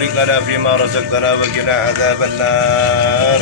barik lana fima razaqtana wa qina adzabannar.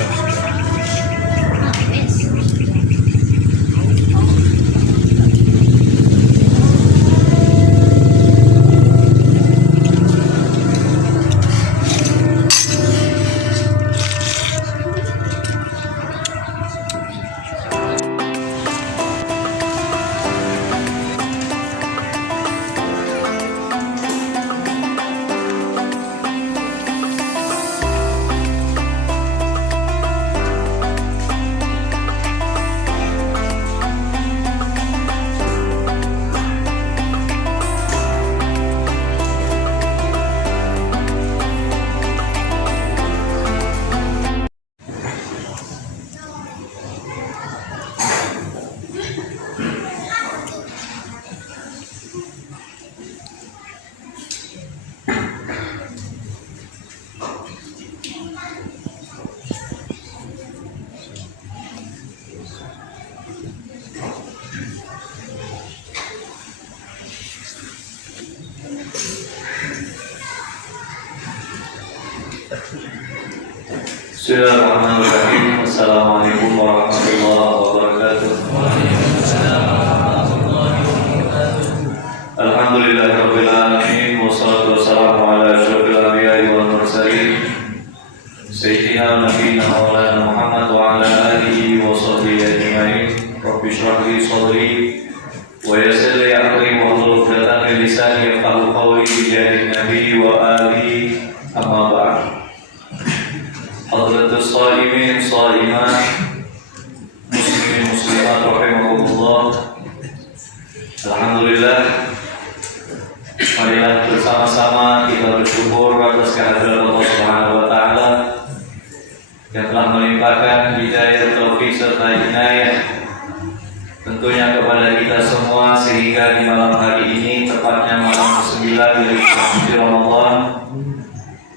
Bismillahirrahmanirrahim. Assalamualaikum warahmatullahi wabarakatuh. Alhamdulillahirabbil alamin wassalatu wassalamu ala asyrofil anbiya'i wal mursalin sayyidina nabiyina maulana Muhammad wa ala alihi wa sahbihi ajma'in. Rabbi shrah li sadri wa yassir li amri wa hlul 'uqdatam min lisani yafqahu qawli bi jahi nabi wa alihi amma ba'd. Hadratus shaimin shaimat, muslimin muslimat rahimakumullah. Alhamdulillah, marilah bersama-sama kita bersyukur atas kehadiran Allah Subhanahu wa taala yang telah melimpahkan hidayah, taufik serta inayah tentunya kepada kita semua, sehingga di malam hari ini, tepatnya malam ke-9 dari Ramadan,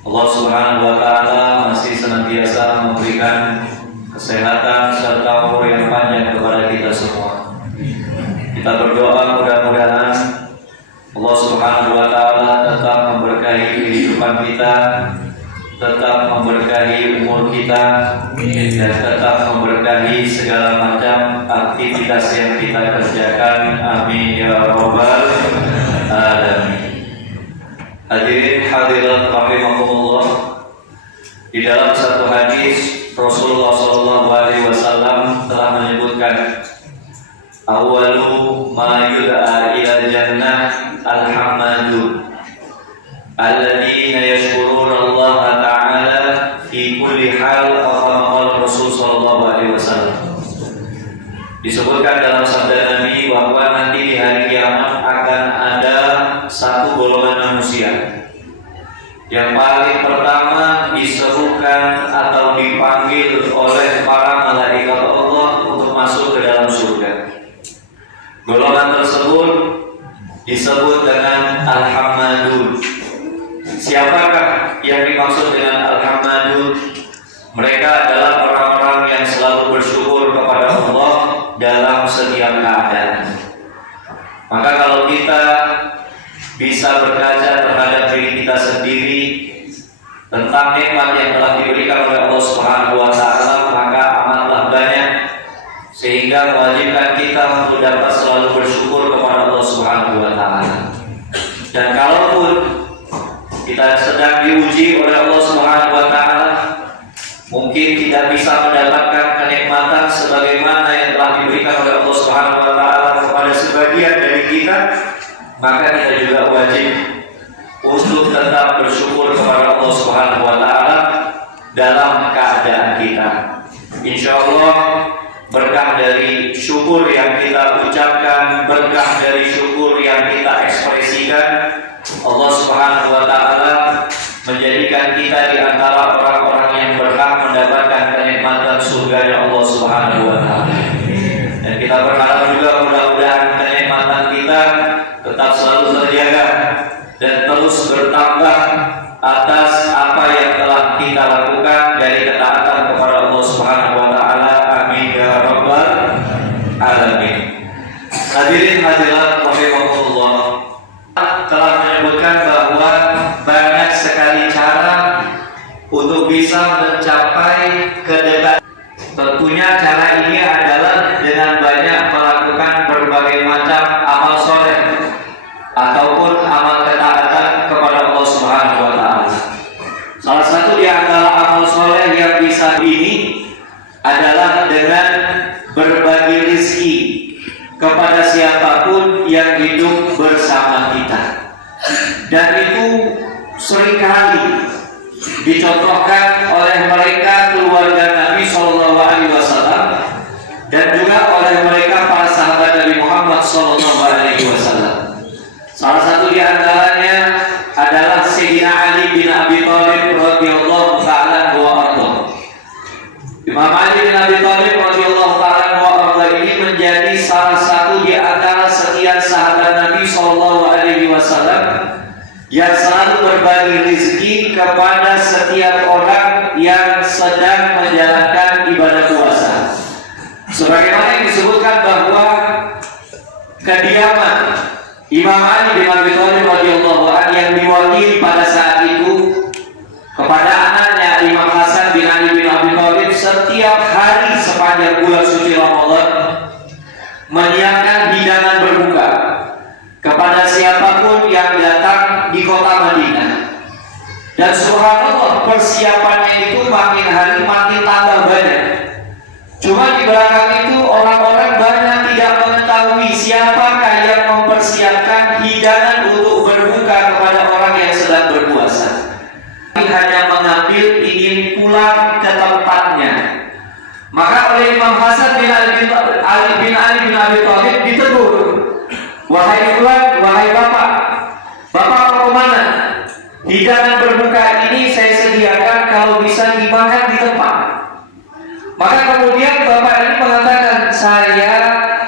Allah Subhanahu wa taala masih senantiasa memberikan kesehatan serta umur yang panjang kepada kita semua. Kita berdoa mudah-mudahan Allah Subhanahu wa taala tetap memberkahi kehidupan kita, tetap memberkahi umur kita, dan tetap memberkahi segala macam aktivitas yang kita kerjakan. Amin ya rabbal alamin. Hadirin hadirat rahimakumullah, di dalam satu hadis Rasulullah SAW telah menyebutkan, awwalu ma yud'a ila jannah al-hammadun alladzina yashkuruna Allah ta'ala fi kulli hal, kama Rasul SAW. Disebutkan dalam sabda Nabi bahwa nanti di hari kiamat akan ada satu golongan manusia yang paling pertama diserukan atau dipanggil oleh para malaikat Allah untuk masuk ke dalam surga. Golongan tersebut disebut dengan Al-Hammadun. Siapakah yang dimaksud dengan Al-Hammadun? Mereka adalah orang-orang yang selalu bersyukur kepada Allah dalam setiap keadaan. Maka kalau kita bisa berkaca terhadap diri kita sendiri tentang nikmat yang telah diberikan oleh Allah Subhanahu wa taala, maka amatlah banyak, sehingga mewajibkan kita untuk dapat selalu bersyukur kepada Allah Subhanahu wa taala. Dan kalaupun kita sedang diuji oleh Allah Subhanahu wa taala, mungkin tidak bisa mendapatkan kenikmatan sebagaimana yang telah diberikan oleh Allah Subhanahu wa taala kepada sebagian dari kita, maka kita juga wajib untuk tetap bersyukur kepada Allah Subhanahu wa taala dalam keadaan kita. Insya Allah berkah dari syukur yang kita ucapkan, berkah dari syukur yang kita ekspresikan, Allah Subhanahu wa taala menjadikan kita di antara orang-orang yang berhak mendapatkan kenikmatan surga Allah Subhanahu wa taala. Dan kita berharap juga mudah-mudahan kenikmatan kita tetap selalu terjaga dan terus bertambah atas apa yang telah kita lakukan dari ketaatan kepada Allah Subhanahu wa taala. Amin ya rabbal alamin. Hadirin hadirat rahimakumullah, telah menyebutkan bahwa banyak sekali cara bisa mencapai kedekatan. Tentunya cara ini adalah dengan banyak melakukan berbagai macam amal soleh ataupun amal ketaatan kepada Allah Subhanahu wa Ta'ala. Salah satu di antara amal soleh yang bisa ini adalah dengan berbagi rezeki kepada siapapun yang hidup bersama kita. Dan itu seringkali dicontohkan oleh mereka keluarga Nabi Shallallahu Alaihi Wasallam dan juga oleh mereka para sahabat Nabi Muhammad Shallallahu Alaihi Wasallam. Salah satu di antaranya adalah Sayyidina Ali bin Abi Thalib radhiyallahu taala anhu. Imam Ali bin Abi Thalib radhiyallahu taala anhu ini menjadi salah satu di antara sekian sahabat Nabi Shallallahu Alaihi Wasallam yang selalu berbagi rezeki kepada setiap orang yang sedang menjalankan ibadah puasa. Sebagaimana yang disebutkan bahwa kediaman Imam Ali bin Abi Thalib radhiyallahu anhu yang diwakili pada saat itu kepada anaknya Imam Hasan bin Ali bin Abi Thalib setiap hari sepanjang bulan suci Ramadan menyiapkan hidangan berbuka kepada siapapun yang datang di kota Madinah. Dan subhanallah, persiapannya itu makin hari makin tambah banyak. Cuma di belakang itu orang-orang banyak tidak mengetahui siapakah yang mempersiapkan hidangan untuk berbuka kepada orang yang sedang berpuasa. Hanya mengambil ingin pulang ke tempatnya. Maka oleh Imam Hasan bin Ali bin Abi Thalib ditegur, "Wahai tuan, wahai bapak mau kemana? Hidangan berbuka ini saya sediakan kalau bisa dimakan di tempat." Maka kemudian bapak ini mengatakan, "Saya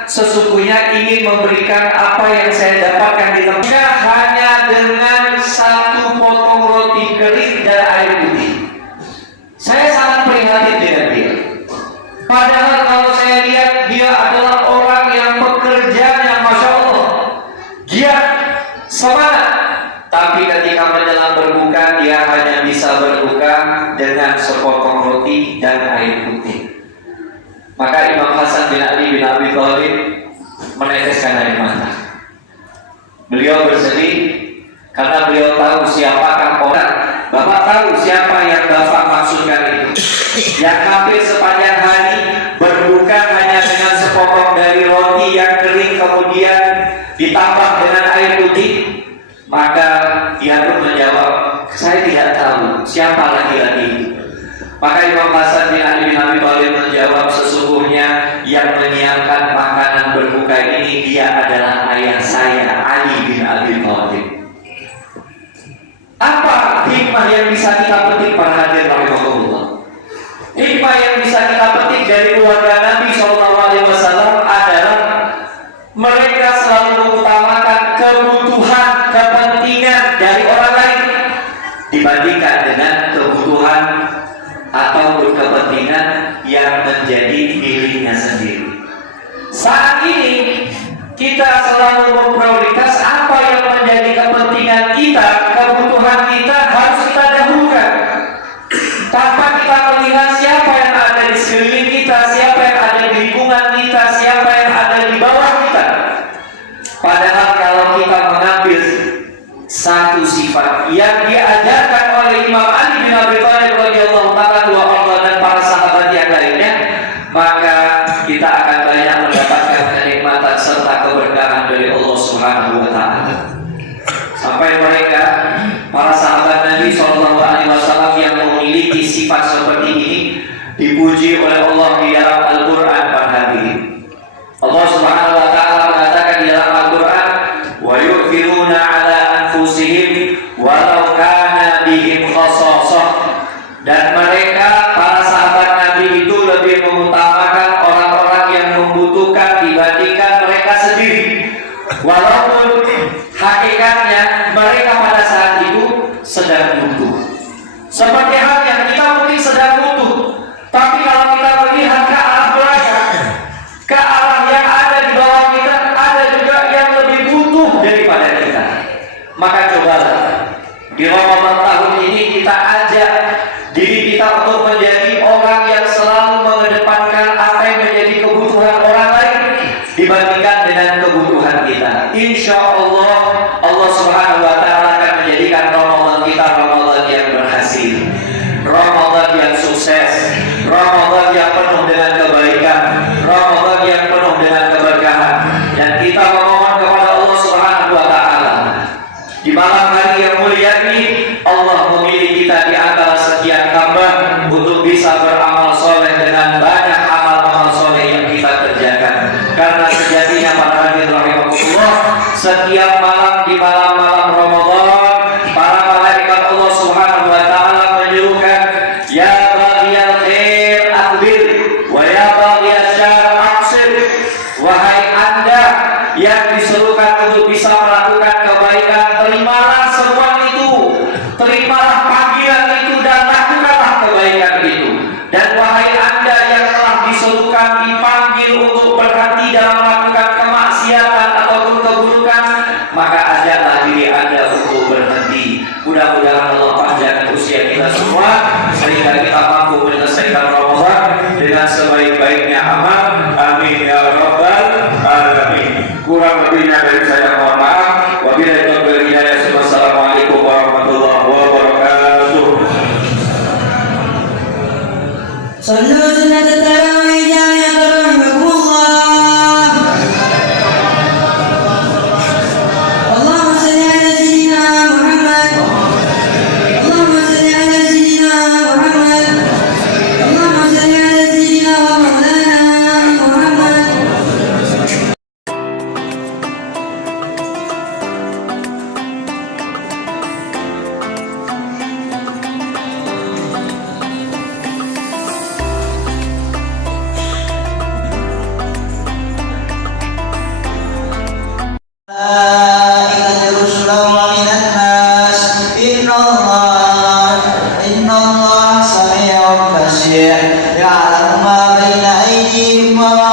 sesungguhnya ingin memberikan apa yang saya dapatkan di tempat hanya dengan satu potong roti kering dan air putih." Saya sangat prihatin dengan dia. Padahal kalau saya lihat dia adalah orang yang pekerjanya Masya Allah giat, semangat. Tapi ketika menjelang berbuka, dia hanya bisa berbuka dengan sepotong roti dan air putih. Maka Imam Hasan bin Ali bin Abi Thalib meneteskan air mata. Beliau bersedih karena beliau tahu siapakah orang. Bapak tahu siapa yang Bapak maksudkan itu, yang hampir sepanjang hari berbuka hanya dengan sepotong dari roti yang kering kemudian ditambah dengan air putih. Maka dia pun menjawab, "Saya tidak tahu siapa laki-laki itu." Maka Imam Hasan bin Ali bin Abi Thalib menjawab, "Sesungguhnya yang menyiapkan makanan berbuka ini dia adalah ayah saya, Ali bin Abi Thalib." Apa hikmah yang bisa kita petik para hadirin rahimahullah? Hikmah yang bisa kita petik dari keluarga Nabi SAW adalah mereka selalu mengutamakan kebutuhan, kepentingan dari orang lain dibandingkan dengan kebutuhan atau kepentingan yang menjadi miliknya sendiri. Saat ini kita selalu memprioritas apa yang menjadi kepentingan kita, kebutuhan kita harus kita dahulukan, tanpa kita melihat siapa yang ada di sekeliling kita, siapa yang ada di lingkungan kita, siapa yang ada di bawah kita. Padahal kalau kita mengambil satu sifat yang diajarkan oleh Imam Ali bin Abi Thalib radhiyallahu taala dan para sahabat yang lainnya, maka kita akan banyak mendapatkan kenikmatan serta keberkahan dari Allah Subhanahu wa taala. Sampai mereka para sahabat Nabi sallallahu alaihi wasallam yang memiliki sifat seperti ini dipuji oleh Allah di dalam Al-Qur'an pada hari ini. Allah Subhanahu wa taala mengatakan di dalam Al-Qur'an, "Wa yu'thiruna 'ala anfusihim walau kana bihim khassasah." Dan mereka para sahabat Nabi itu lebih mengutamakan orang-orang yang membutuhkan dibandingkan mereka sendiri. Walaupun hakikatnya mereka pada saat itu sedang butuh. Seperti halnya kita mungkin sedang butuh, tapi kalau kita melihat ke arah belakang, ke arah yang ada di bawah kita, ada juga yang lebih butuh daripada kita. Maka cobalah di Ramadan tahun ini kita ajak diri kita kita untuk menjadi orang yang selalu mengedepankan apa yang menjadi kebutuhan orang lain dibandingkan dengan kebutuhan kita. Insya Allah, Allah Subhanahu wa Ta'ala akan menjadikan Ramadan kita Ramadan yang berhasil, Ramadan yang sukses, Ramadan yang penuh dengan kebaikan, Ramadan yang penuh dengan keberkahan. Dan kita memohon kepada Allah Subhanahu wa Ta'ala di malam hari yang mulia ini, Allah memilih kita di antara sekian hamba untuk bisa beramal soleh dengan banyak amal-amal soleh yang kita kerjakan. Karena sejatinya para hadirin rahimahullah, setiap malam di malam-malam Ramadan, para malaikat Allah Subhanahu wa Ta'ala menyuruhkan, ya baghiyal khair aqbil wa ya baghiyal syarr aqsir. Wahai Anda yang disuruhkan untuk bisa melakukan kebaikan, terimalah semua itu, terimalah panggilan itu dan lakukanlah kebaikan itu. Dan wahai Anda yang telah disuruhkan dipanggil untuk berhenti dalam melakukan kemaksiatan ataupun keburukan, maka ajaklah diri Anda untuk berhenti. Mudah-mudahan Allah panjangkan usia kita semua sehingga kita mampu menyelesaikan Ramadan dengan sebaik-baiknya amal. Amin ya rabbal alamin. Kurang lebihnya dari saya mohon maaf. Wabillahi taufiq wal hidayah. Wassalamualaikum warahmatullahi wabarakatuh. Sallu sunnat tarawih jami'an rahimahullah. Allahumma salli ala sayyidina Muhammad. Allahumma salli ala sayyidina Muhammad. Allahumma salli ala sayyidina wa maulana Muhammad. إن الله سميع بصير يعلم ما بين أيديهم وما